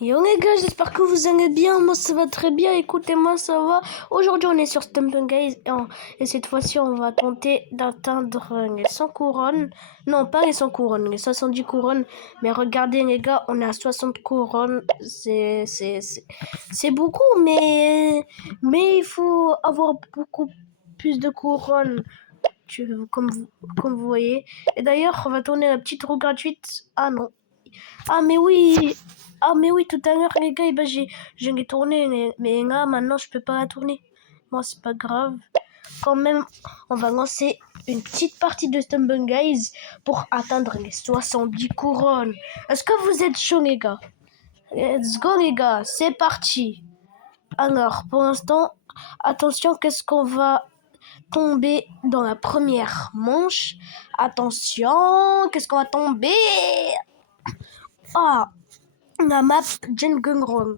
Yo les gars, j'espère que vous allez bien. Moi ça va très bien, écoutez-moi, ça va. Aujourd'hui on est sur Stumble Guys et cette fois-ci on va tenter d'atteindre les 100 couronnes. Non, pas les 100 couronnes, les 70 couronnes. Mais regardez les gars, on est à 60 couronnes. C'est beaucoup, mais il faut avoir beaucoup plus de couronnes. Comme vous voyez. Et d'ailleurs, on va tourner la petite roue gratuite. Ah non. Ah mais oui, tout à l'heure les gars, je l'ai tourné, mais là maintenant je peux pas la tourner. Bon, c'est pas grave. Quand même, on va lancer une petite partie de Stumble Guys pour atteindre les 70 couronnes. Est-ce que vous êtes chaud les gars? Let's go les gars, c'est parti. Alors, pour l'instant, attention, qu'est-ce qu'on va tomber dans la première manche? Attention, qu'est-ce qu'on va tomber? Ah, la map Jungle.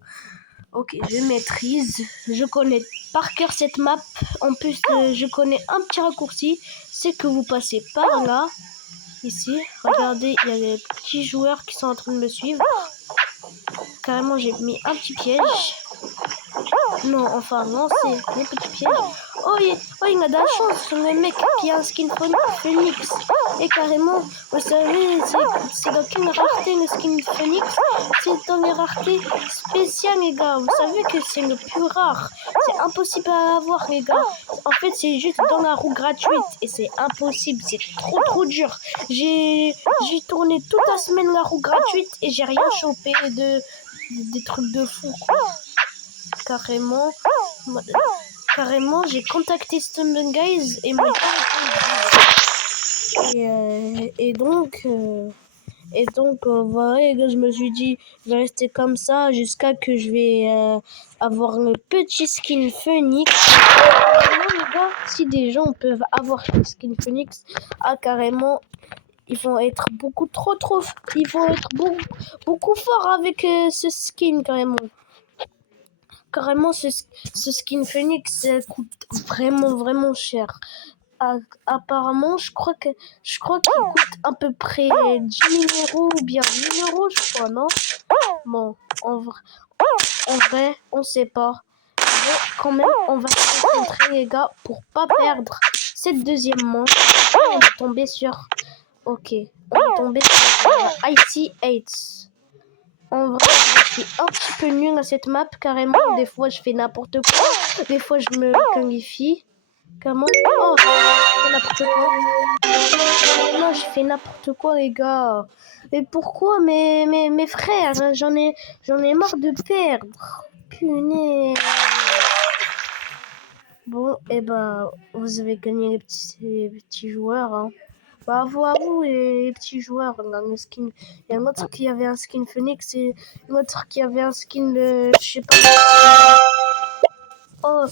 Ok, je maîtrise. Je connais par cœur cette map. En plus, je connais un petit raccourci. C'est que vous passez par là. Ici, regardez, il y a des petits joueurs qui sont en train de me suivre. Carrément, j'ai mis un petit piège. Non, enfin, non, c'est des petits pièges. Oh, il a de la chance, le mec qui a un skin Phoenix. Et carrément, vous savez, c'est dans quelle rareté le skin Phoenix? C'est dans les raretés spéciales, les gars. Vous savez que c'est le plus rare. C'est impossible à avoir, les gars. En fait, c'est juste dans la roue gratuite. Et c'est impossible, c'est trop dur. J'ai tourné toute la semaine la roue gratuite et j'ai rien chopé des trucs de fou, quoi. Carrément, j'ai contacté Stumble Guys et m'ont pas répondu. Et donc, voilà, les gars, je me suis dit, je vais rester comme ça jusqu'à que je vais avoir le petit skin Phoenix. Carrément, les gars, si des gens peuvent avoir le skin Phoenix, carrément, ils vont être ils vont être beaucoup forts avec ce skin, carrément. Carrément, ce skin Phoenix coûte vraiment cher. Apparemment, je crois qu'il coûte à peu près 10 000 € ou bien 1 000 €, je crois, non? Bon, en vrai, on sait pas. Mais quand même, on va se concentrer, les gars, pour pas perdre cette deuxième manche. On est tombé sur... Ok, on est tombé sur IC8. En vrai, je suis un petit peu nulle à cette map, carrément. Des fois, je fais n'importe quoi. Des fois, je me qualifie. Comment? Oh, je fais n'importe quoi. Non, je fais n'importe quoi, les gars. Mais pourquoi? Mes frères, j'en ai marre de perdre. Punaise. Bon, et ben, vous avez gagné les petits joueurs, hein. Bravo à vous, les petits joueurs. Le skin. Il y a un autre qui avait un skin Phoenix et un autre qui avait un skin de... Je sais pas. Oh,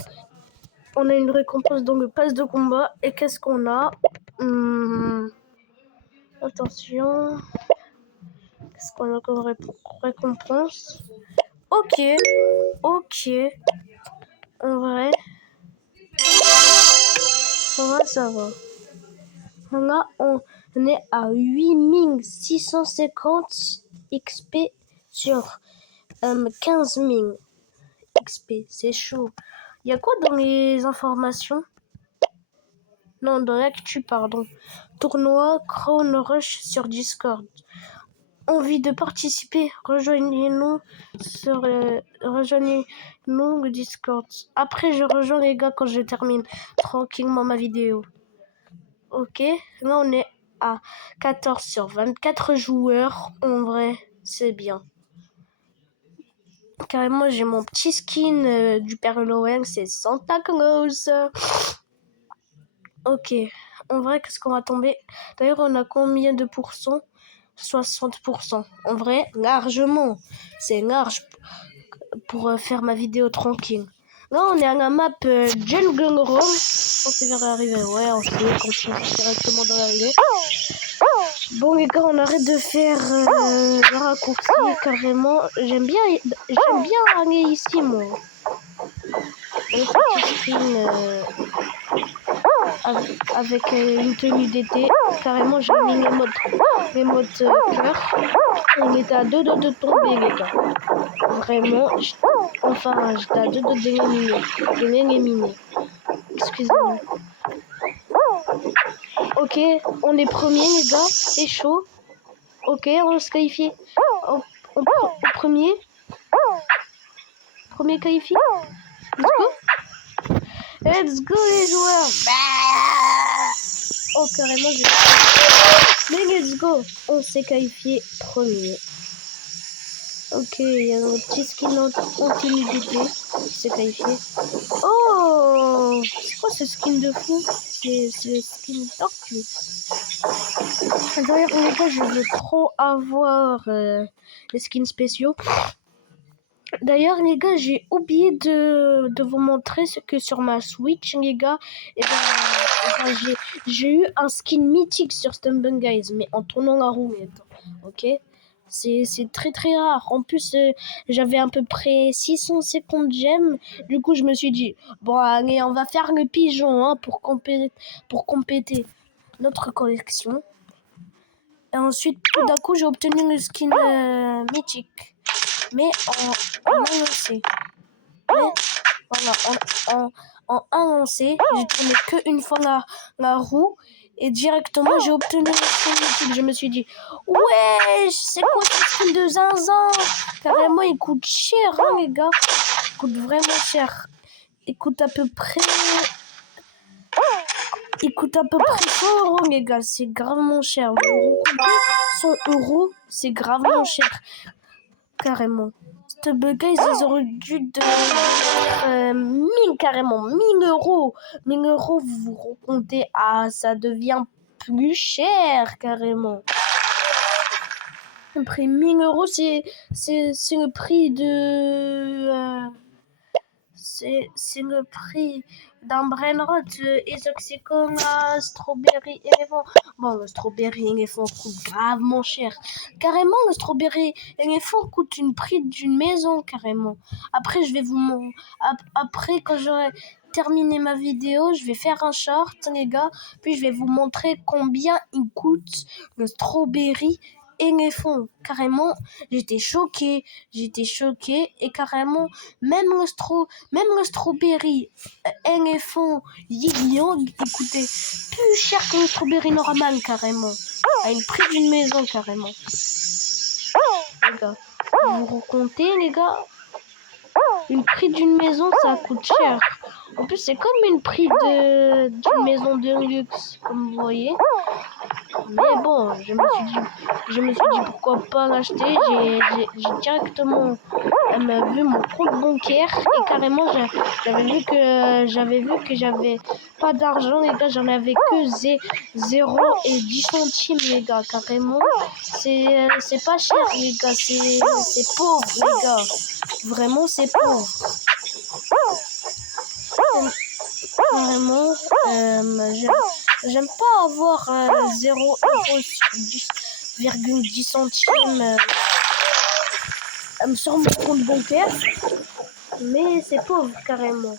on a une récompense dans le pass de combat. Et qu'est-ce qu'on a? Attention. Qu'est-ce qu'on a comme récompense? Ok. En vrai, ça va. Là, on est à 8650 XP sur 15 000 XP. C'est chaud. Il y a quoi dans les informations? Non, dans l'actu, pardon. Tournoi Crown Rush sur Discord. Envie de participer? Rejoignez-nous le Discord. Après, je rejoins les gars quand je termine tranquillement ma vidéo. Ok, là on est à 14 sur 24 joueurs. En vrai, c'est bien. Carrément, j'ai mon petit skin du Père Noël, c'est Santa Claus. Ok, en vrai, qu'est-ce qu'on va tomber? D'ailleurs, on a combien de pourcents? 60%. En vrai, largement. C'est large pour faire ma vidéo tranquille. Là, on est à la map Jungle Roll. On s'est vers arriver. Ouais, on s'est directement dans l'arrivée. Bon, les gars, on arrête de faire le raccourci carrément. J'aime bien aller ici, moi. Un petit screen. avec une tenue d'été. Carrément, j'ai mis les modes cœur. Il était à deux doigts de tomber, les gars. Vraiment, j'étais à deux doigts de l'éliminer. Excusez-moi. Ok, on est premier, les gars. C'est chaud. Ok, on va se qualifier. Au premier. Premier qualifié. Let's go. Let's go, les joueurs. Oh, carrément, mais let's go. On s'est qualifié premier. Ok, il y a un petit skin anti-nudité qui s'est qualifié. Oh, c'est quoi ce skin de fou? C'est le skin tortue. D'ailleurs, les gars, je veux trop avoir les skins spéciaux. D'ailleurs, les gars, j'ai oublié de vous montrer ce que sur ma Switch, les gars, j'ai eu un skin mythique sur Stumble Guys, mais en tournant la roulette. Ok? C'est très très rare. En plus, j'avais à peu près 650 gemmes. Du coup, je me suis dit, bon, allez, on va faire le pigeon hein, pour compléter notre collection. Et ensuite, tout d'un coup, j'ai obtenu le skin mythique. Mais en annoncé. Mais voilà, en annoncé, j'ai tourné qu'une fois la roue. Et directement, j'ai obtenu le skin mythique. Je me suis dit, ouais, c'est quoi ce skin de zinzin? Carrément, il coûte cher, hein, les gars. Il coûte vraiment cher. Il coûte à peu près 100 €, les gars. C'est gravement cher. Vous comptez 100 €, c'est gravement cher. Carrément. Stumble Guys, ils auraient dû de 1000 carrément. 1000 €. 1000 €, vous vous recomptez. Ah, ça devient plus cher, carrément. Le prix 1000 €, c'est le prix de... c'est le prix d'un Brainrot, Isoxicona, Strawberry Elephant. Bon, le Strawberry Elephant coûte gravement cher. Carrément, le Strawberry Elephant coûte le prix d'une maison, carrément. Après, après, quand j'aurai terminé ma vidéo, je vais faire un short, les gars. Puis, je vais vous montrer combien il coûte le Strawberry Elephant. Carrément, j'étais choquée. Et carrément, même le Strawberry Elephant Yigion, il coûtait plus cher que le Strawberry normal, carrément. À une prix d'une maison, carrément. Les gars, vous recomptez, les gars? Une prix d'une maison, ça coûte cher. En plus, c'est comme une prix d'une maison de luxe, comme vous voyez. Mais bon, je me suis dit pourquoi pas l'acheter. J'ai directement vu mon compte bancaire et carrément j'avais vu que j'avais pas d'argent, les gars. J'en avais que 0 et 10 centimes, les gars. Carrément, c'est pas cher, les gars. C'est pauvre, les gars. Vraiment, c'est pauvre. Vraiment, j'aime pas avoir 0 € sur 10,10 centimes sur mon compte bancaire, mais c'est pauvre, carrément.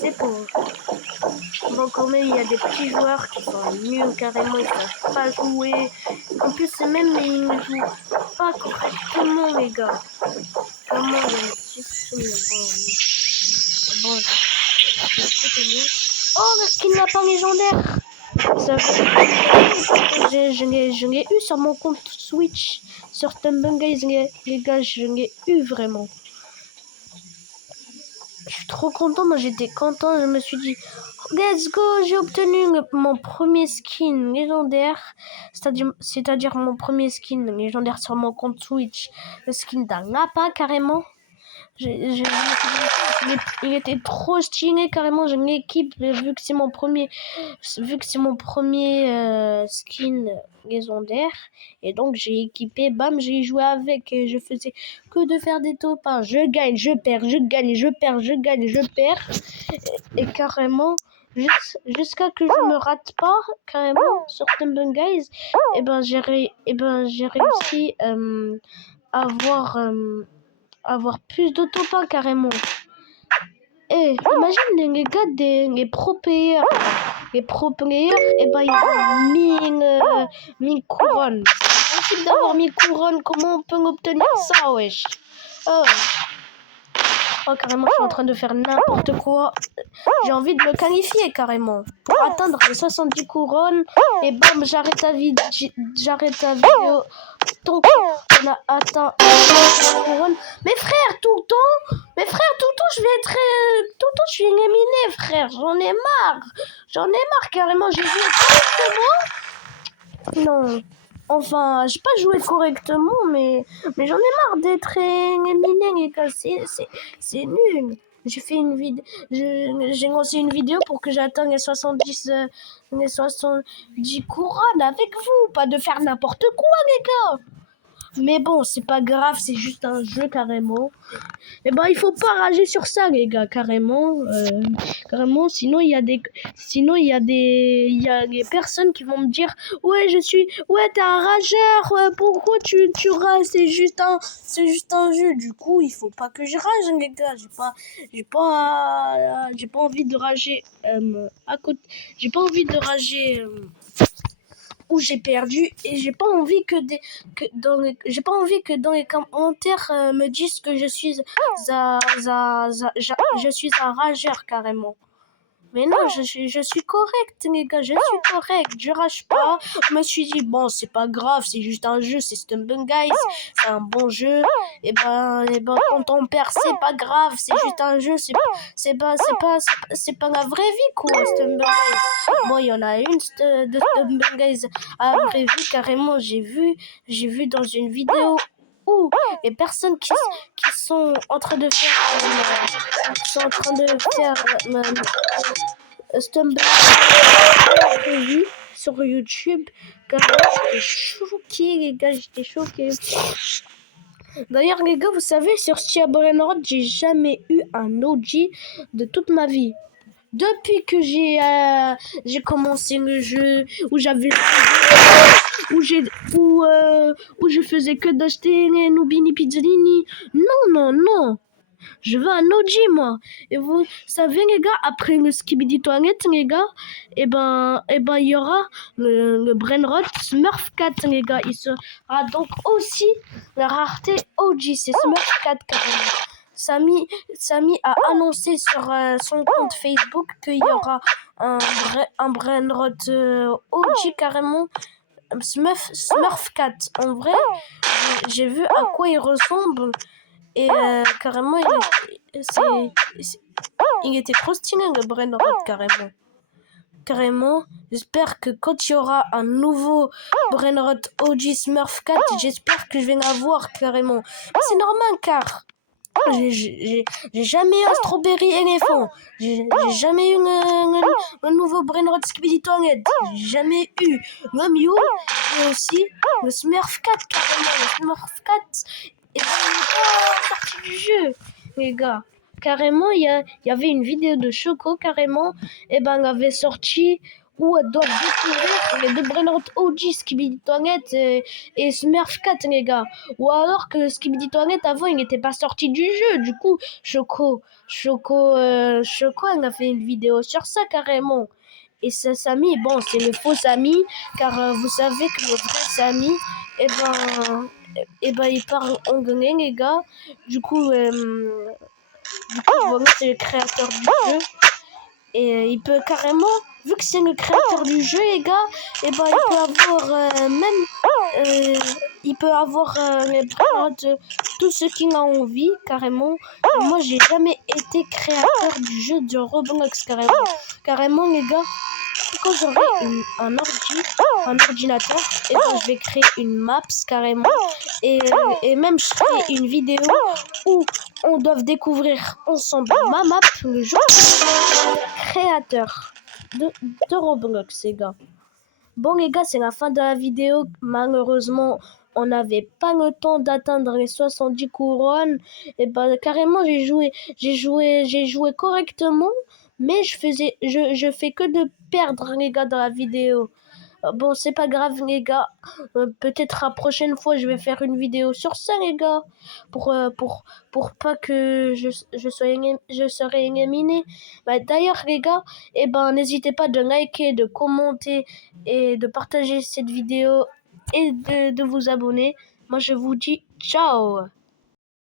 C'est pauvre. Bon, quand même, il y a des petits joueurs qui sont nuls, carrément, ils savent pas jouer. En plus, même, ils ne jouent pas correctement, les gars. Comment il y a des petits skins, bon. Oh, le skin lapin légendaire. Je l'ai eu sur mon compte Switch, sur Stumble Guys, les gars, je l'ai eu vraiment. Je suis trop content, moi j'étais content, je me suis dit, let's go, j'ai obtenu mon premier skin légendaire, c'est-à-dire mon premier skin légendaire sur mon compte Switch, le skin d'un lapin carrément. Il était trop stylé, carrément. Je l'équipe vu que c'est mon premier skin légendaire, et donc j'ai équipé, bam, j'ai joué avec et je faisais que de faire des top 1. Je gagne, je perds, je gagne, je perds, je gagne, je perds, et carrément jusqu'à que je me rate pas carrément sur Stumble Guys. Et ben j'ai réussi à avoir plus de top 1 carrément. Et imagine les gars, les pro players les pro players, et ben ils ont 1000 couronnes. Ensuite d'avoir 1000 couronnes, comment on peut obtenir ça, wesh? Oh. Oh, carrément, je suis en train de faire n'importe quoi. J'ai envie de me qualifier carrément pour atteindre les 70 couronnes. Et bam, j'arrête la vidéo. Donc, on a atteint les couronnes. Mes frères, tout le temps, je vais être. Tout le temps, je suis éliminé, frère. J'en ai marre carrément. J'ai joué correctement. Non. Enfin, j'ai pas joué correctement, mais j'en ai marre d'être éliminé, les gars. C'est nul. J'ai fait une vidéo, j'ai lancé une vidéo pour que j'atteigne les 70 couronnes avec vous, pas de faire n'importe quoi, les gars. Mais bon, c'est pas grave, c'est juste un jeu carrément. Et ben, il faut pas rager sur ça, les gars, carrément. Carrément, sinon il y a des personnes qui vont me dire, ouais, t'es un rageur, pourquoi tu rages, c'est juste un jeu. Du coup, il faut pas que je rage, les gars. J'ai pas envie de rager à côté. J'ai pas envie de rager. Où j'ai perdu et j'ai pas envie que dans les commentaires me disent que je suis je suis un rageur carrément. Mais non, je suis correct, les gars, je suis correct, je rage pas. Je me suis dit, bon, c'est pas grave, c'est juste un jeu, c'est Stumble Guys, c'est un bon jeu. Et ben, quand on perd, c'est pas grave, c'est juste un jeu, c'est pas la vraie vie, quoi, Stumble Guys. Bon, il y en a une de Stumble Guys à la vraie vie, carrément, j'ai vu dans une vidéo où les personnes qui sont en train de faire Stumble sur YouTube. Carrément, j'étais choquée, les gars, j'étais choquée. D'ailleurs, les gars, vous savez, sur Brainrot, j'ai jamais eu un OG de toute ma vie. Depuis que j'ai commencé le jeu, où j'avais où je faisais que d'acheter les Nubini Pizzolini. Non. Je veux un OG, moi. Et vous savez, les gars, après le Skibidi Toilette, les gars, et ben, il y aura le Brainrot Smurf 4, les gars. Il sera donc aussi la rareté OG, c'est Smurf 4, carrément. Samy a annoncé sur son compte Facebook qu'il y aura un Brainrot OG, carrément. Smurf 4. En vrai, j'ai vu à quoi il ressemble. Et carrément, il était trop stylé, le Brainrot, carrément. J'espère que quand il y aura un nouveau Brainrot OG Smurf 4, j'espère que je vais l'avoir, carrément. Mais c'est normal, car j'ai jamais eu un Strawberry éléphant. J'ai jamais eu le nouveau Brainrot Skibidi Toilette. J'ai jamais eu le Mew et aussi le Smurf 4, carrément. Le Smurf 4. Et ben, il n'est pas sorti du jeu, les gars. Carrément, il y avait une vidéo de Choco, carrément. Et ben, elle avait sorti où elle doit découvrir les deux Brainrot OG, Skibidi Toilette et Smurf 4, les gars. Ou alors que Skibidi Toilette, avant, il n'était pas sorti du jeu. Du coup, Choco, elle a fait une vidéo sur ça, carrément. Et ce Samy, bon, c'est le faux Samy, car vous savez que le vrai Samy, il parle anglais, les gars. Du coup, voilà, c'est le créateur du jeu. Et il peut carrément, vu que c'est le créateur du jeu, les gars, il peut avoir il peut avoir les droits de tout ce qu'il a envie, carrément. Et moi, j'ai jamais été créateur du jeu de Roblox, carrément. Carrément, les gars, quand j'aurai un ordinateur, et je vais créer une maps carrément, et même je ferai une vidéo où on doit découvrir ensemble ma map le jour créateur de Roblox, les gars. Bon, les gars, c'est la fin de la vidéo. Malheureusement, on n'avait pas le temps d'atteindre les 70 couronnes. Et carrément, j'ai joué correctement. Mais je fais que de perdre, les gars, dans la vidéo. Bon, c'est pas grave, les gars. Peut-être la prochaine fois, je vais faire une vidéo sur ça, les gars. Pour pas que je serai éliminé. Bah, d'ailleurs, les gars, eh ben, n'hésitez pas de liker, de commenter et de partager cette vidéo et de vous abonner. Moi, je vous dis ciao!